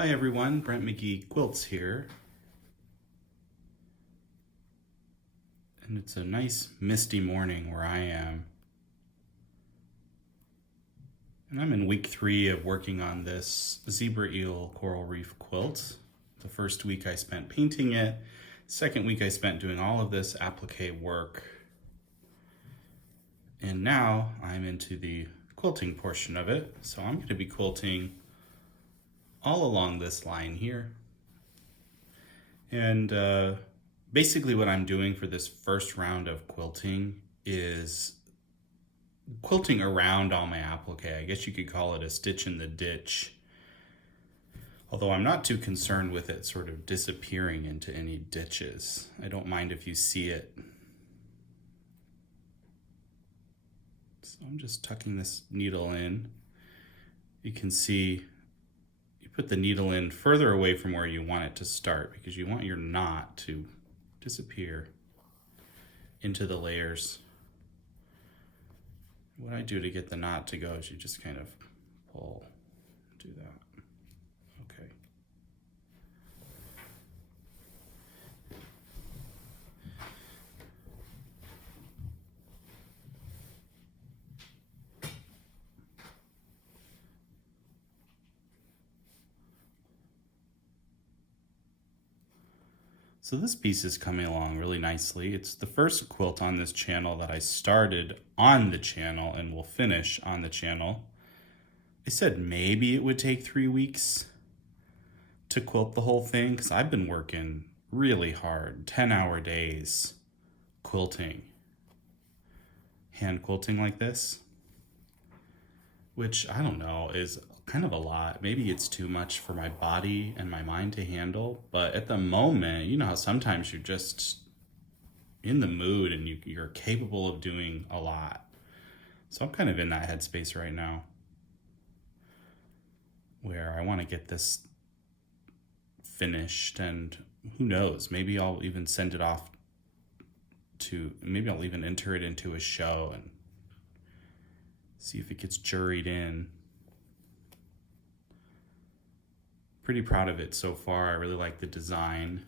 Hi everyone, Brent McGee Quilts here. And it's a nice misty morning where I am. And I'm in week 3 of working on this zebra eel coral reef quilt. The first week I spent painting it. Second week I spent doing all of this applique work. And now I'm into the quilting portion of it. So I'm going to be quilting all along this line here. And basically what I'm doing for this first round of quilting is quilting around all my applique. I guess you could call it a stitch in the ditch. Although I'm not too concerned with it sort of disappearing into any ditches. I don't mind if you see it. So I'm just tucking this needle in. You can see you put the needle in further away from where you want it to start because you want your knot to disappear into the layers. What I do to get the knot to go is you just kind of pull, do that. Okay. So this piece is coming along really nicely. It's the first quilt on this channel that I started on the channel and will finish on the channel. I said maybe it would take 3 weeks to quilt the whole thing because I've been working really hard, 10-hour days quilting, hand quilting like this, which I don't know is kind of a lot. Maybe it's too much for my body and my mind to handle, but at the moment, you know how sometimes you're just in the mood and you're capable of doing a lot. So I'm kind of in that headspace right now where I want to get this finished, and who knows, maybe I'll even send it off to, maybe I'll even enter it into a show and see if it gets juried in. Pretty proud of it so far. I really like the design.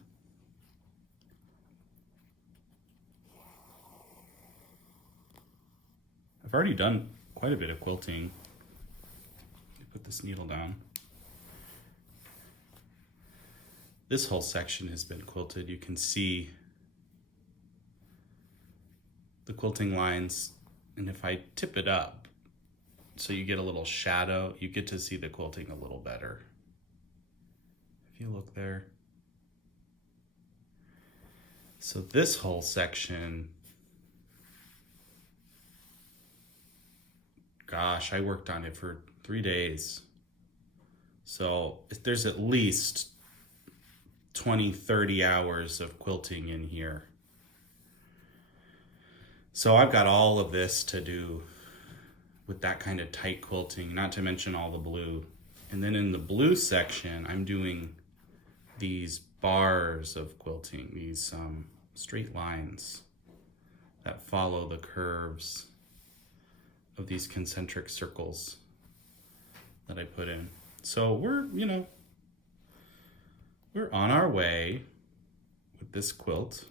I've already done quite a bit of quilting. Put this needle down. This whole section has been quilted. You can see the quilting lines, and if I tip it up so you get a little shadow, you get to see the quilting a little better. If you look there. So this whole section, gosh, I worked on it for 3 days. So there's at least 20, 30 hours of quilting in here. So I've got all of this to do with that kind of tight quilting, not to mention all the blue. And then in the blue section, I'm doing these bars of quilting, these straight lines that follow the curves of these concentric circles that I put in. So we're on our way with this quilt.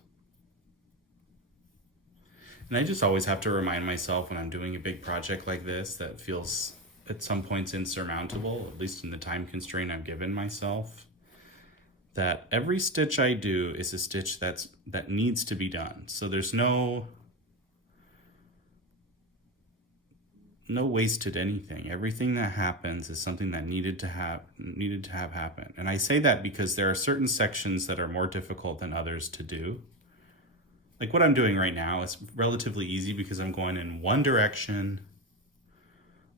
And I just always have to remind myself when I'm doing a big project like this that feels at some points insurmountable, at least in the time constraint I've given myself, that every stitch I do is a stitch that needs to be done. So there's no wasted anything. Everything that happens is something that needed to have happen. And I say that because there are certain sections that are more difficult than others to do. Like what I'm doing right now is relatively easy because I'm going in one direction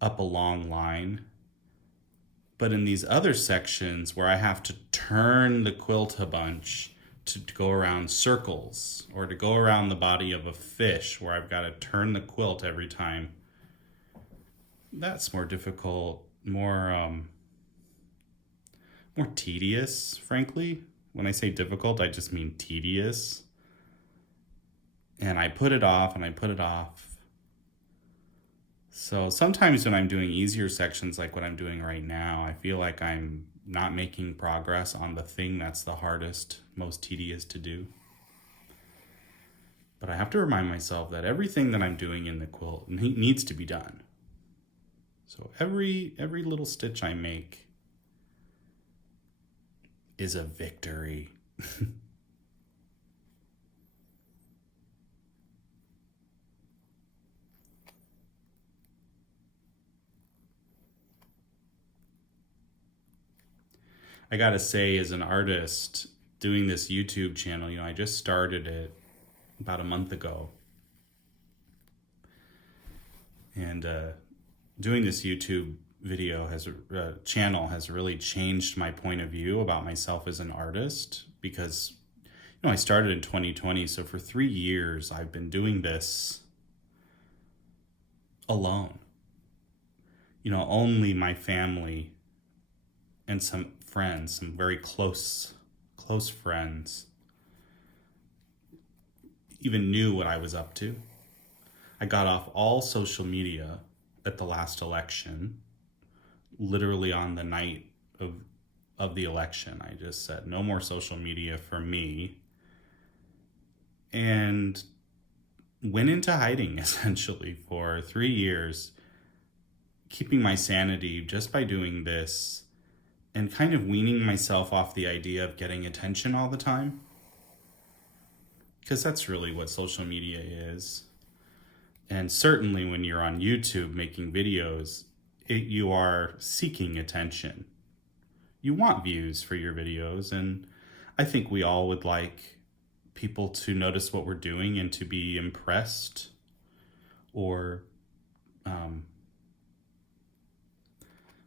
up a long line. But in these other sections where I have to turn the quilt a bunch to go around circles, or to go around the body of a fish where I've got to turn the quilt every time, that's more difficult, more tedious, frankly. When I say difficult, I just mean tedious. And I put it off and I put it off. So sometimes when I'm doing easier sections like what I'm doing right now, I feel like I'm not making progress on the thing that's the hardest, most tedious to do. But I have to remind myself that everything that I'm doing in the quilt needs to be done. So every little stitch I make is a victory. I gotta say, as an artist doing this YouTube channel, I just started it about a month ago. And doing this YouTube channel has really changed my point of view about myself as an artist, because I started in 2020, so for 3 years I've been doing this alone. Only my family and some friends, some very close friends, even knew what I was up to. I got off all social media at the last election, literally on the night of the election. I just said, no more social media for me, and went into hiding essentially for 3 years, keeping my sanity just by doing this and kind of weaning myself off the idea of getting attention all the time. Because that's really what social media is. And certainly when you're on YouTube making videos, you are seeking attention. You want views for your videos, and I think we all would like people to notice what we're doing and to be impressed or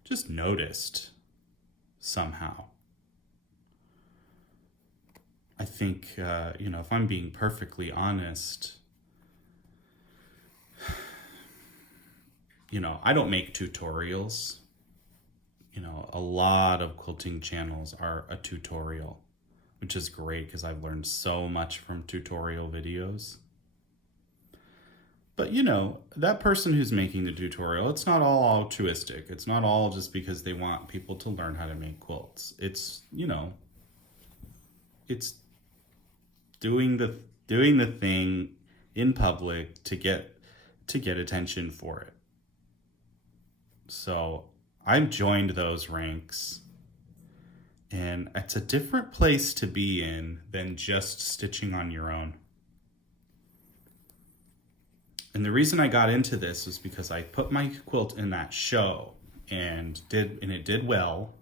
just noticed somehow. I think, if I'm being perfectly honest, I don't make tutorials. A lot of quilting channels are a tutorial, which is great because I've learned so much from tutorial videos. But that person who's making the tutorial, it's not all altruistic. It's not all just because they want people to learn how to make quilts. It's, it's doing the thing in public to get attention for it. So I've joined those ranks, and it's a different place to be in than just stitching on your own. And the reason I got into this was because I put my quilt in that show and it did well.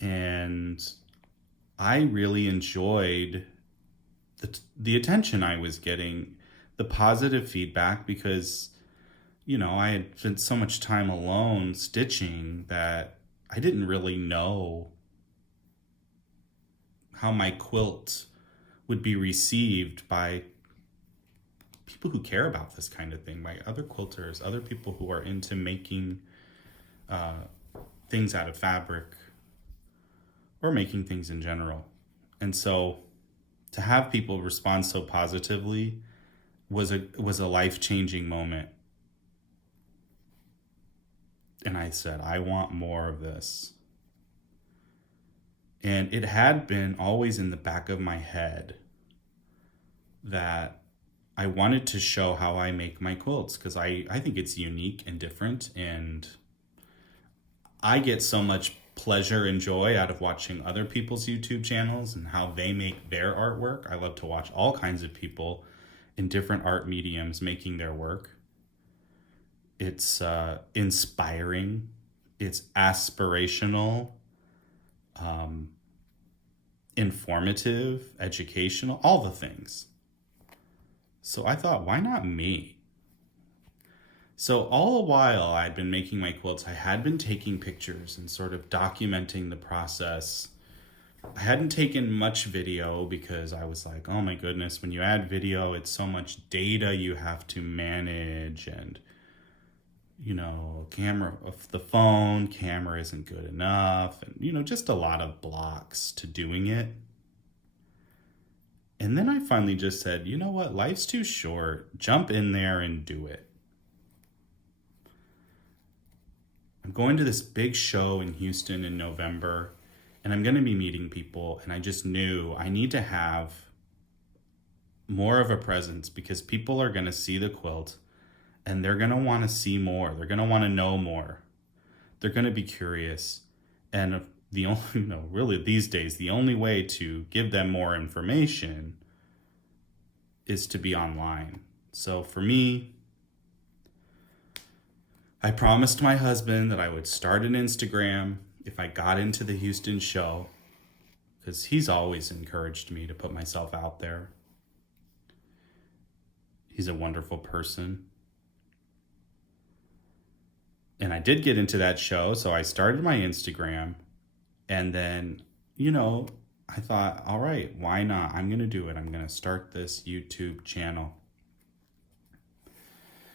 And I really enjoyed the attention I was getting, the positive feedback, because I had spent so much time alone stitching that I didn't really know how my quilt would be received by people who care about this kind of thing, by other quilters, other people who are into making things out of fabric or making things in general. And so to have people respond so positively was a life-changing moment. And I said, I want more of this. And it had been always in the back of my head that I wanted to show how I make my quilts, because I think it's unique and different, and I get so much pleasure and joy out of watching other people's YouTube channels and how they make their artwork. I love to watch all kinds of people in different art mediums making their work. It's inspiring, it's aspirational, informative, educational, all the things. So I thought, why not me? So all the while I'd been making my quilts, I had been taking pictures and sort of documenting the process. I hadn't taken much video because I was like, oh my goodness, when you add video, it's so much data you have to manage, and camera of the phone, camera isn't good enough, and just a lot of blocks to doing it. And then I finally just said, you know what, life's too short, jump in there and do it. I'm going to this big show in Houston in November, and I'm going to be meeting people. And I just knew I need to have more of a presence because people are going to see the quilt and they're going to want to see more. They're going to want to know more. They're going to be curious. And the only, really these days, the only way to give them more information is to be online. So for me, I promised my husband that I would start an Instagram if I got into the Houston show, because he's always encouraged me to put myself out there. He's a wonderful person. And I did get into that show, so I started my Instagram. And then, I thought, all right, why not? I'm going to do it. I'm going to start this YouTube channel.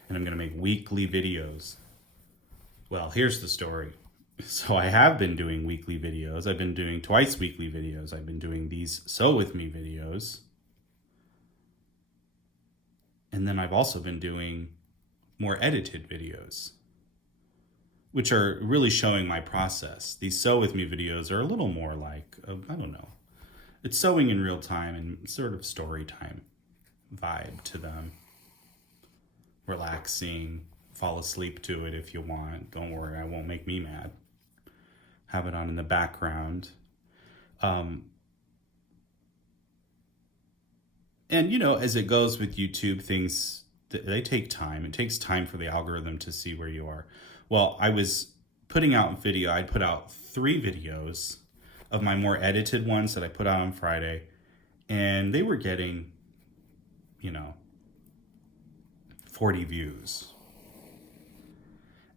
And I'm going to make weekly videos. Well, here's the story. So I have been doing weekly videos. I've been doing twice weekly videos. I've been doing these Sew With Me videos. And then I've also been doing more edited videos, which are really showing my process. These Sew With Me videos are a little more like, I don't know, it's sewing in real time and sort of story time vibe to them. Relaxing, fall asleep to it if you want. Don't worry, I won't make me mad. Have it on in the background. And, as it goes with YouTube, things, they take time. It takes time for the algorithm to see where you are. Well, I was putting out video. I put out 3 videos of my more edited ones that I put out on Friday. And they were getting, 40 views.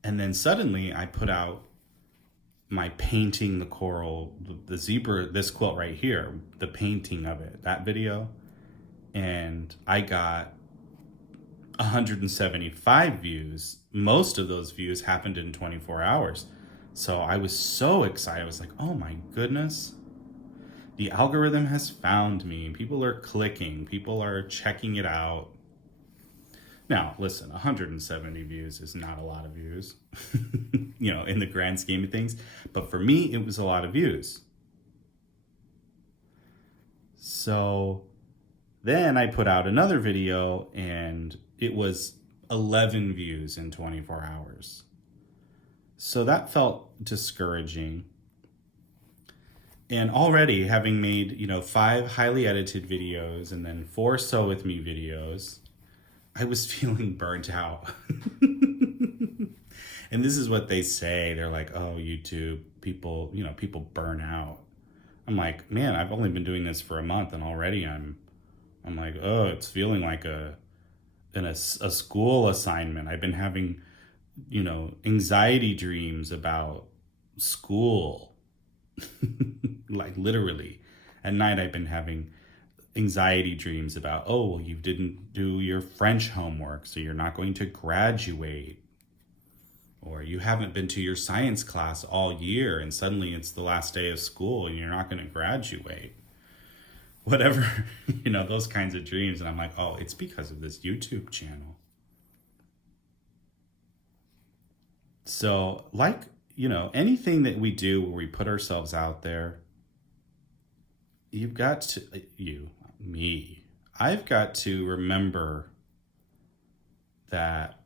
And then suddenly I put out my painting the coral, the zebra, this quilt right here, the painting of it, that video. And I got 175 views. Most of those views happened in 24 hours. So I was so excited. I was like, oh my goodness. The algorithm has found me. People are clicking. People are checking it out. Now, listen, 170 views is not a lot of views, in the grand scheme of things. But for me, it was a lot of views. So then I put out another video and it was 11 views in 24 hours. So that felt discouraging. And already having made, 5 highly edited videos and then 4 Sew With Me videos, I was feeling burnt out. And this is what they say. They're like, oh, YouTube, people burn out. I'm like, man, I've only been doing this for a month and already I'm like, oh, it's feeling like a school assignment. I've been having, anxiety dreams about school. Like literally. At night I've been having anxiety dreams about, oh, well, you didn't do your French homework, so you're not going to graduate. Or you haven't been to your science class all year and suddenly it's the last day of school and you're not going to graduate. Whatever, those kinds of dreams. And I'm like, oh, it's because of this YouTube channel. So anything that we do where we put ourselves out there, you've got to, I've got to remember that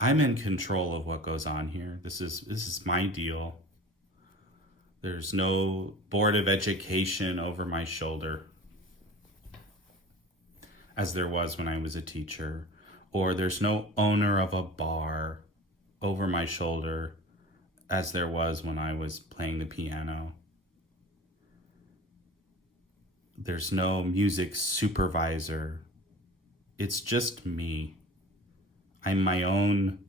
I'm in control of what goes on here. This is my deal. There's no board of education over my shoulder, as there was when I was a teacher, or there's no owner of a bar over my shoulder, as there was when I was playing the piano. There's no music supervisor. It's just me. I'm my own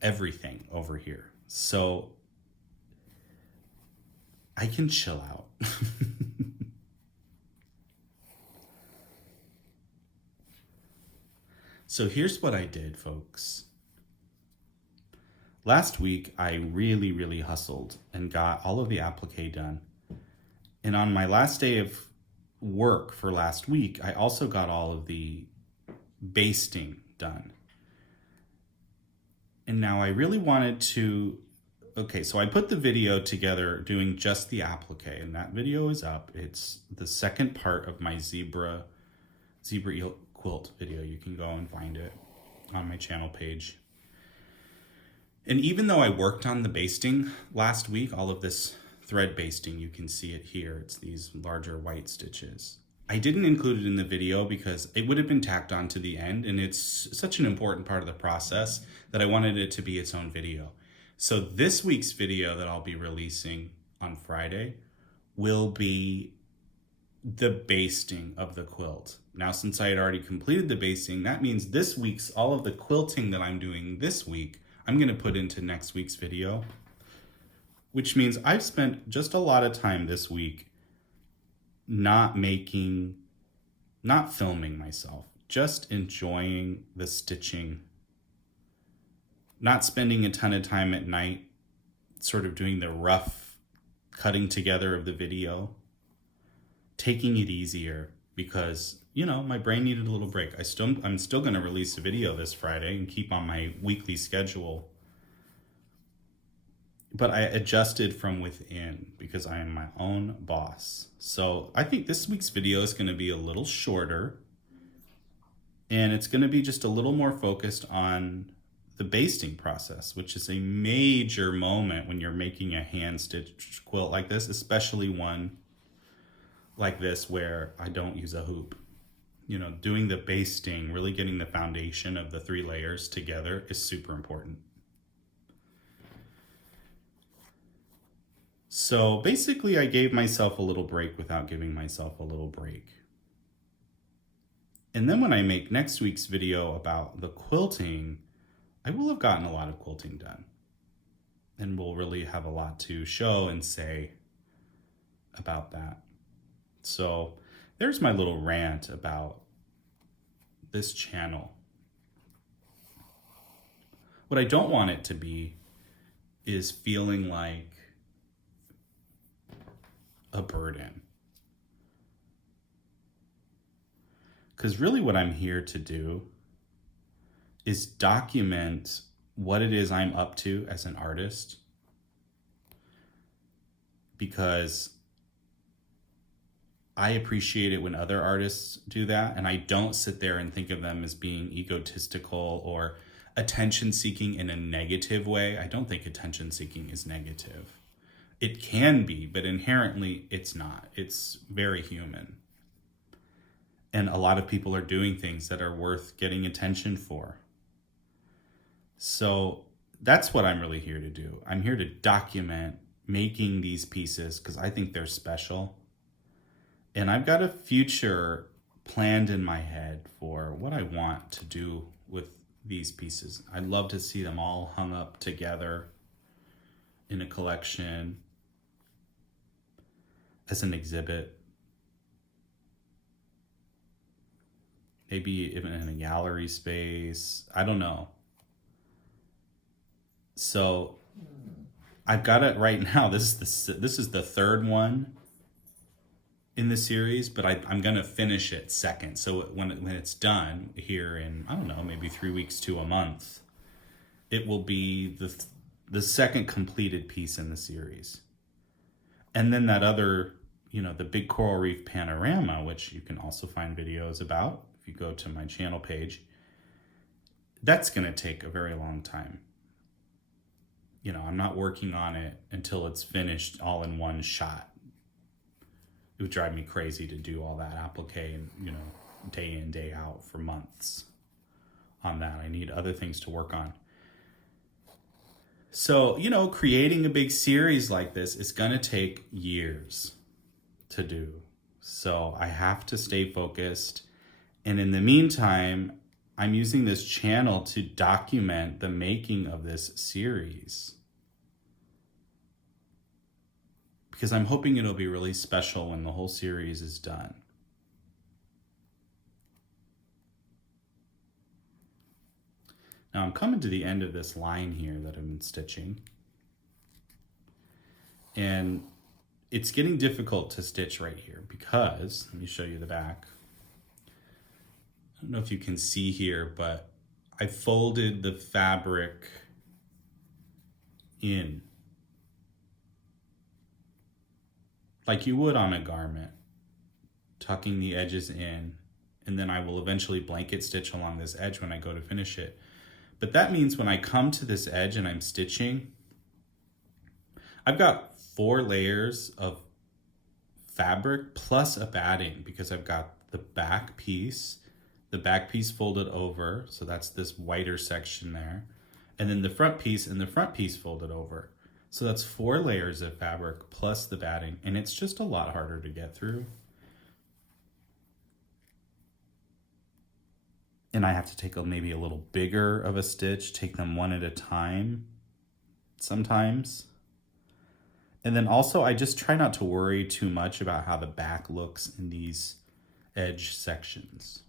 everything over here. So I can chill out. So here's what I did, folks. Last week, I really, really hustled and got all of the applique done. And on my last day of work for last week, I also got all of the basting done. And now I really wanted to, okay, so I put the video together doing just the applique, and that video is up. It's the second part of my zebra eel quilt video. You can go and find it on my channel page. And even though I worked on the basting last week, all of this thread basting, you can see it here. It's these larger white stitches. I didn't include it in the video because it would have been tacked on to the end, and it's such an important part of the process that I wanted it to be its own video. So this week's video that I'll be releasing on Friday will be the basting of the quilt. Now, since I had already completed the basting, that means this week's, all of the quilting that I'm doing this week, I'm gonna put into next week's video, which means I've spent just a lot of time this week not filming myself, just enjoying the stitching, not spending a ton of time at night sort of doing the rough cutting together of the video, taking it easier because, you know, my brain needed a little break. I'm still going to release a video this Friday and keep on my weekly schedule. But I adjusted from within because I am my own boss. So I think this week's video is going to be a little shorter, and it's going to be just a little more focused on the basting process, which is a major moment when you're making a hand stitched quilt like this, especially one like this where I don't use a hoop. You know, doing the basting, really getting the foundation of the 3 layers together is super important. So basically I gave myself a little break without giving myself a little break. And then when I make next week's video about the quilting, I will have gotten a lot of quilting done. And we'll really have a lot to show and say about that. So there's my little rant about this channel. What I don't want it to be is feeling like a burden. Because really what I'm here to do is document what it is I'm up to as an artist, because I appreciate it when other artists do that, and I don't sit there and think of them as being egotistical or attention seeking in a negative way. I don't think attention seeking is negative. It can be, but inherently it's not. It's very human. And a lot of people are doing things that are worth getting attention for. So that's what I'm really here to do. I'm here to document making these pieces because I think they're special. And I've got a future planned in my head for what I want to do with these pieces. I'd love to see them all hung up together in a collection, as an exhibit, maybe even in a gallery space. I don't know. So I've got it right now. This is the third one in the series, but I'm gonna finish it second. So when it's done here in, I don't know, maybe 3 weeks to a month, it will be the second completed piece in the series. And then that other, you know, the big coral reef panorama, which you can also find videos about if you go to my channel page, that's going to take a very long time. You know, I'm not working on it until it's finished all in one shot. It would drive me crazy to do all that applique and, you know, day in, day out for months on that. I need other things to work on. So, you know, creating a big series like this is going to take years to do. So I have to stay focused. And in the meantime, I'm using this channel to document the making of this series, because I'm hoping it'll be really special when the whole series is done. Now I'm coming to the end of this line here that I've been stitching, and it's getting difficult to stitch right here because, let me show you the back. I don't know if you can see here, but I folded the fabric in, like you would on a garment, tucking the edges in, and then I will eventually blanket stitch along this edge when I go to finish it. But that means when I come to this edge and I'm stitching, I've got 4 layers of fabric plus a batting, because I've got the back piece folded over, so that's this whiter section there, and then the front piece and the front piece folded over. So that's 4 layers of fabric plus the batting, and it's just a lot harder to get through. And I have to take maybe a little bigger of a stitch, take them one at a time sometimes. And then also I just try not to worry too much about how the back looks in these edge sections.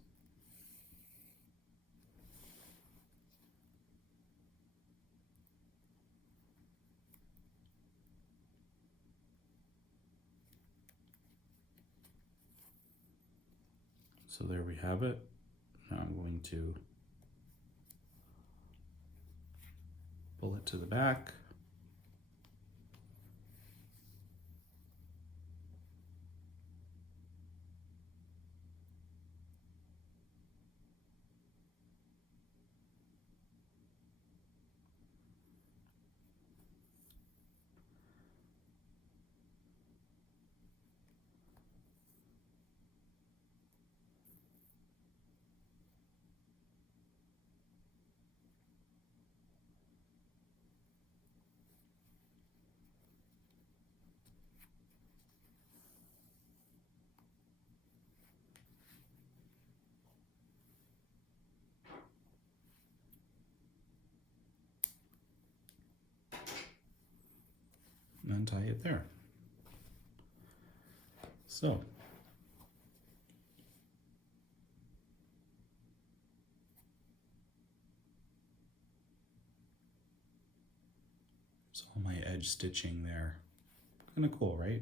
So there we have it. Now I'm going to pull it to the back. And tie it there. So all my edge stitching there. Kind of cool, right?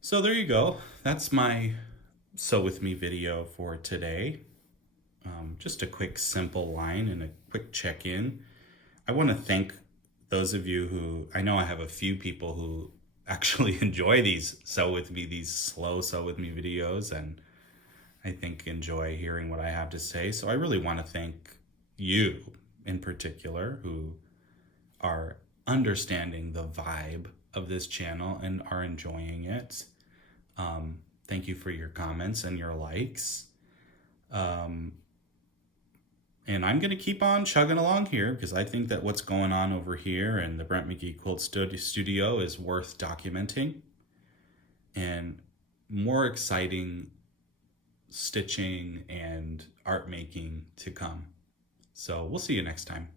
So there you go. That's my sew with me video for today. Just a quick simple line and a quick check-in. I want to thank those of you who, I know I have a few people who actually enjoy these slow sew with me videos, and I think enjoy hearing what I have to say. So I really want to thank you in particular who are understanding the vibe of this channel and are enjoying it. Thank you for your comments and your likes. And I'm going to keep on chugging along here because I think that what's going on over here in the Brent McGee Quilt Studio is worth documenting, and more exciting stitching and art making to come. So we'll see you next time.